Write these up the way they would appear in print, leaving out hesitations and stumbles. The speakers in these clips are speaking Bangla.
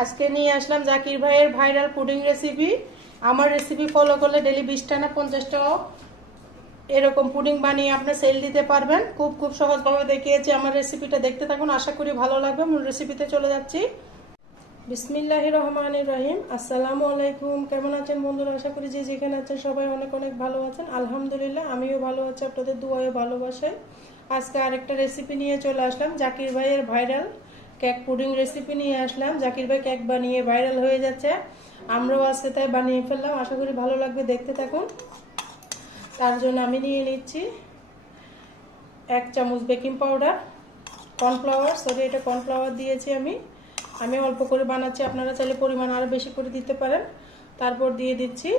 আজকে নিয়ে আসলাম জাকির ভাইয়ের ভাইরাল পুডিং রেসিপি। আমার রেসিপি ফলো করলে ডেলি 20টা না 50টা এরকম পুডিং বানিয়ে আপনি সেল দিতে পারবেন। খুব খুব সহজভাবে দেখিয়েছি। আমার রেসিপিটা দেখতে থাকুন, আশা করি ভালো লাগবে। মূল রেসিপিতে চলে যাচ্ছি। বিসমিল্লাহির রহমানির রহিম। আসসালামু আলাইকুম। কেমন আছেন বন্ধুরা? আশা করি যে যেখানে আছেন সবাই অনেক অনেক ভালো আছেন। আলহামদুলিল্লাহ আমিও ভালো আছি, আপনাদের দুয়ায় ভালোবাসায়। আজকে আরেকটা রেসিপি নিয়ে চলে আসলাম। জাকির ভাইয়ের ভাইরাল কেক পুডিং রেসিপি নিয়ে আসলাম। জাকির ভাই কেক বানিয়ে ভাইরাল হয়ে যাচ্ছে, আমরাও আজকে তাই বানিয়ে ফেললাম। আশা করি ভালো লাগবে, দেখতে থাকুন। তার জন্য আমি নিয়ে নিচ্ছি 1 চামচ বেকিং পাউডার, কর্নফ্লাওয়ার, এটা কর্নফ্লাওয়ার দিয়েছি আমি অল্প করে বানাচ্ছি, আপনারা চাইলে পরিমাণ আরও বেশি করে দিতে পারেন। তারপর দিয়ে দিচ্ছি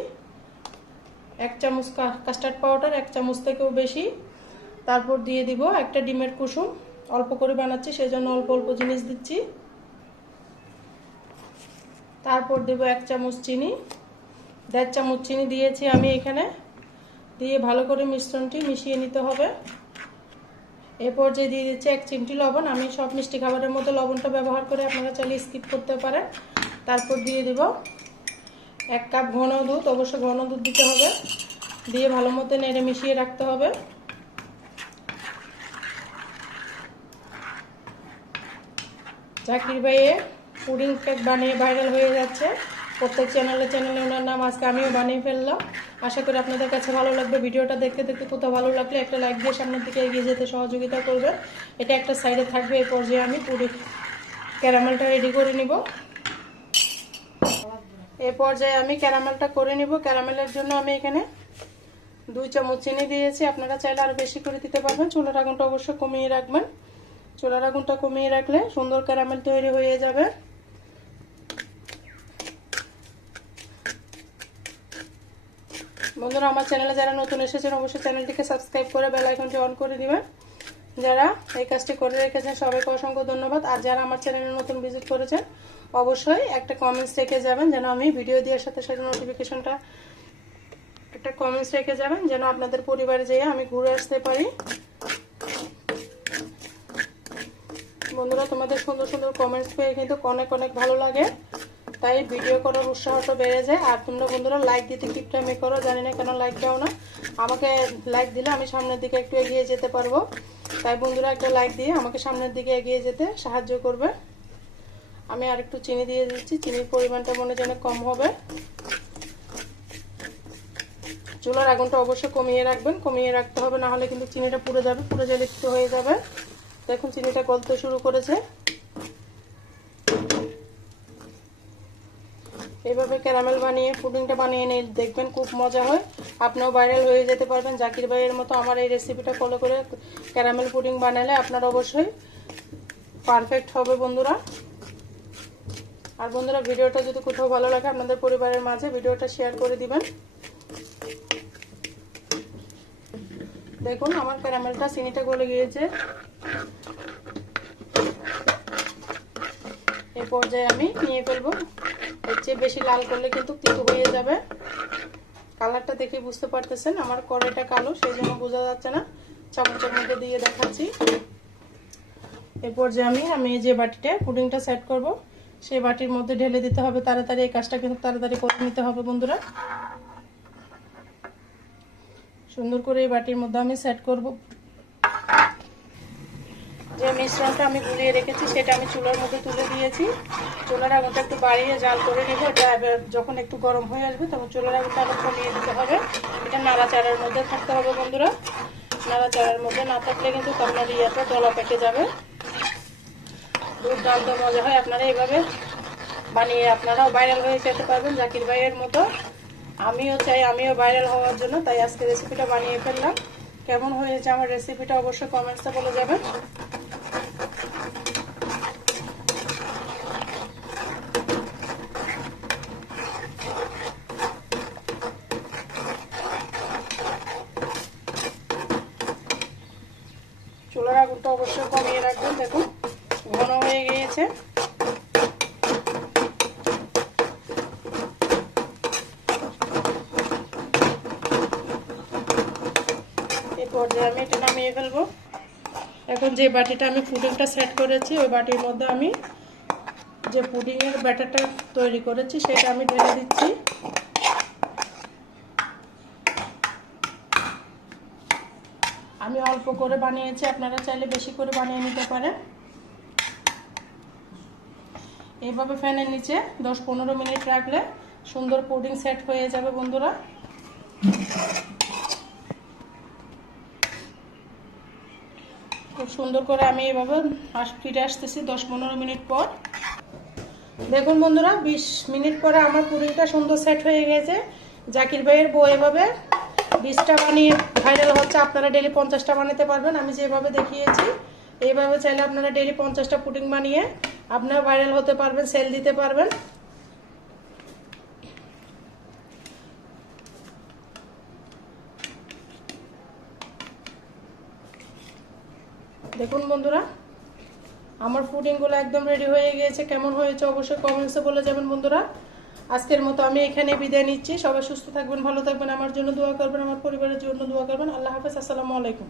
1 চামচ কাস্টার্ড পাউডার, 1 চামচ থেকেও বেশি। তারপর দিয়ে দিব একটা ডিমের কুসুম, অল্প করে বানাচ্ছি সেজন্য অল্প অল্প জিনিস দিচ্ছি। তারপর দেব 1 চামচ চিনি, 1.5 চামচ চিনি দিয়েছি আমি এখানে। দিয়ে ভালো করে মিশ্রণটি মিশিয়ে নিতে হবে। এরপর যে দিয়ে দিচ্ছি 1 চিমটি লবণ। আমি সব মিষ্টি খাবারের মধ্যে লবণটা ব্যবহার করে, আপনারা চাইলে স্কিপ করতে পারেন। তারপর দিয়ে দিব 1 কাপ ঘন দুধ, অবশ্যই ঘন দুধ দিতে হবে। দিয়ে ভালো মতো নেড়ে মিশিয়ে রাখতে হবে। জাকির ভাইয়ের পুডিং কেক বানিয়ে ভাইরাল হয়ে যাচ্ছে প্রত্যেক চ্যানেলে ওনার নাম আজকে আমিও বানিয়ে ফেললাম। আশা করি আপনাদের কাছে ভালো লাগবে। ভিডিওটা দেখতে দেখতে কোথাও ভালো লাগলে একটা লাইক দিয়ে সামনের দিকে এগিয়ে যেতে সহযোগিতা করবেন। এটা একটা সাইডে থাকবে। এই পর্যায়ে আমি পুডিং ক্যারামেলটা রেডি করে নিব। এই পর্যায়ে আমি ক্যারামেলটা করে নিব। ক্যারামেলের জন্য আমি এখানে 2 চামচ চিনি দিয়েছি, আপনারা চাইলে আরও বেশি করে দিতে পারবেন। চুলার আগুনটা অবশ্যই কমিয়ে রাখবেন। চুলার আগুনটা কমিয়ে রাখলে সুন্দর ক্যারামেল তৈরি হয়ে যাবে। বন্ধুরা, আমার চ্যানেলে যারা নতুন এসেছেন অবশ্যই চ্যানেলটিকে সাবস্ক্রাইব করে বেল আইকনটি অন করে দিবেন। যারা এই কাজটি করে রেখেছেন সবাইকে অসংখ্য ধন্যবাদ। আর যারা আমার চ্যানেলে নতুন ভিজিট করেছেন অবশ্যই একটা কমেন্টস রেখে যাবেন, যেন আমি ভিডিও দেওয়ার সাথে সাথে নোটিফিকেশনটা একটা কমেন্টস রেখে যাবেন, যেন আপনাদের পরিবারে যেয়ে আমি ঘুরে আসতে পারি। বন্ধুরা, তোমাদের সুন্দর সুন্দর কমেন্টস পেয়ে কিন্তু অনেক অনেক ভালো লাগে, তাই ভিডিও করার উৎসাহটা বেড়ে যায়। আর তোমরা বন্ধুরা লাইক দিতে কিপটামি করো, জানি না কেন লাইক দাও না। আমাকে লাইক দিলে আমি সামনের দিকে একটু এগিয়ে যেতে পারবো। তাই বন্ধুরা একটা লাইক দিয়ে আমাকে সামনের দিকে এগিয়ে যেতে সাহায্য করবে। আমি আর একটু চিনি দিয়ে দিচ্ছি, চিনির পরিমাণটা মনে যেন কম হবে। চুলার আগুনটা অবশ্যই কমিয়ে রাখবেন, কমিয়ে রাখতে হবে, না হলে কিন্তু চিনিটা পুড়ে যাবে, পুড়ে গেলে একটু হয়ে যাবে। দেখুন চিনিটা গলতে শুরু করেছে। এইভাবে ক্যারামেল বানিয়ে পুডিংটা বানিয়ে নিয়ে দেখবেন, খুব মজা হয়। আপনিও ভাইরাল হয়ে যেতে পারবেন জাকির ভাইয়ের মতো। আমার এই রেসিপিটা ফলো করে ক্যারামেল পুডিং বানালে আপনার অবশ্যই পারফেক্ট হবে বন্ধুরা। আর বন্ধুরা, ভিডিওটা যদি কোথাও ভালো লাগে আপনাদের পরিবারের মাঝে ভিডিওটা শেয়ার করে দিবেন। দেখুন আমার ক্যারামেলটা চিনিটা গলে গিয়েছে। এই পর্যায়ে আমি নিয়ে ফেলবো। এর চেয়ে বেশি লাল করলে কিন্তু তিতো হয়ে যাবে। কালারটা দেখে বুঝতে পারতেছেন আমার কড়াইটা কালো, সেই জন্য বোঝা যাচ্ছে না। চামচের মধ্যে দিয়ে দেখাচ্ছি। এই পর্যায়ে আমি যে বাটিতে পুডিংটা সেট করব সেই বাটির মধ্যে ঢেলে দিতে হবে তাড়াতাড়ি। এই কাজটা কিন্তু তাড়াতাড়ি করে নিতে হবে বন্ধুরা। সুন্দর করে এই বাটির মধ্যে আমি সেট করব। যে মিশ্রণটা আমি গুলিয়ে রেখেছি সেটা আমি চুলার মধ্যে তুলে দিয়েছি। চুলার আগুনটা একটু বাড়িয়ে জাল করে নেব। এটা যখন একটু গরম হয়ে আসবে তখন চুলার আগুনটা আবার কমিয়ে দিতে হবে। এটা নাড়াচাড়ার মধ্যে থাকতে হবে বন্ধুরা। নাড়াচাড়ার মধ্যে না থাকলে কিন্তু আপনার ইয়াটা দলা পেকে যাবে। দুর্দান্ত মজা হয়। আপনারা এইভাবে বানিয়ে আপনারাও ভাইরাল হয়ে যেতে পারবেন জাকির ভাইয়ের মতো। আমিও চাই আমিও ভাইরাল হওয়ার জন্য, তাই আজকে রেসিপিটা বানিয়ে ফেললাম। কেমন হয়েছে আমার রেসিপিটা অবশ্যই কমেন্টসে বলে যাবেন। চুলার আগুনটা অবশ্যই কমিয়ে রাখবেন। দেখুন ঘন হয়ে গিয়েছে। এই পর্যায়ে আমি এটা নামিয়ে ফেলবো। এখন যে বাটিটা আমি পুডিংটা সেট করেছি ওই বাটির মধ্যে আমি যে পুডিংয়ের ব্যাটারটা তৈরি করেছি সেটা আমি ঢেলে দিচ্ছি। আমি অল্প করে বানিয়েছি, আপনারা চাইলে বেশি করে বানিয়ে নিতে পারেন। এইভাবে ফ্যানের নিচে 10-15 মিনিট রাখলে সুন্দর পুডিং সেট হয়ে যাবে বন্ধুরা। খুব সুন্দর করে আমি এভাবে ফিরে আসতেছি 10-15 মিনিট পর। দেখুন বন্ধুরা, 20 মিনিট পরে আমার পুডিংটা সুন্দর সেট হয়ে গেছে। জাকির ভাইয়ের বউ এভাবে 20টা বানিয়ে ভাইরাল হচ্ছে, আপনারা ডেলি 50টা বানাতে পারবেন। আমি যেভাবে দেখিয়েছি এইভাবে চাইলে আপনারা ডেলি 50টা পুডিং বানিয়ে আপনারা ভাইরাল হতে পারবেন, সেল দিতে পারবেন। দেখুন বন্ধুরা, আমার পুডিংগুলো একদম রেডি হয়ে গিয়েছে। কেমন হয়েছে অবশ্যই কমেন্টসে বলে যাবেন বন্ধুরা। আজকের মতো আমি এখানে বিদায় নিচ্ছি। সবাই সুস্থ থাকবেন, ভালো থাকবেন, আমার জন্য দোয়া করবেন, আমার পরিবারের জন্য দোয়া করবেন। আল্লাহ হাফেজ, আসসালামু আলাইকুম।